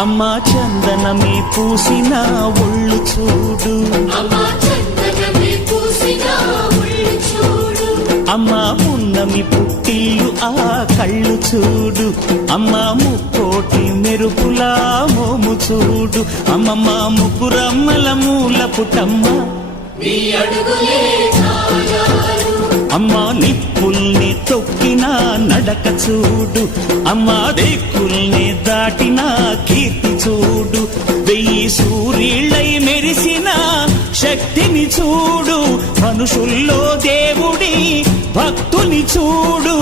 అమ్మా చందనమే పూసిన ఒళ్ళు చూడు, అమ్మా పున్నమి పుట్టిల్లు ఆ కళ్ళు చూడు, అమ్మా ముక్కోటి మెరుపులా మోము చూడు, అమ్మమ్మ ముగ్గురమ్మల మూల పుటమ్మ అమ్మా నిప్పుల్ని తొక్కిన నడక చూడు, అమ్మా దిక్కుల్ని దాటిన కీర్తి చూడు, 1000 సూర్యుళ్ళై మెరిసిన శక్తిని చూడు, మనుషుల్లో దేవుడి భక్తుని చూడు.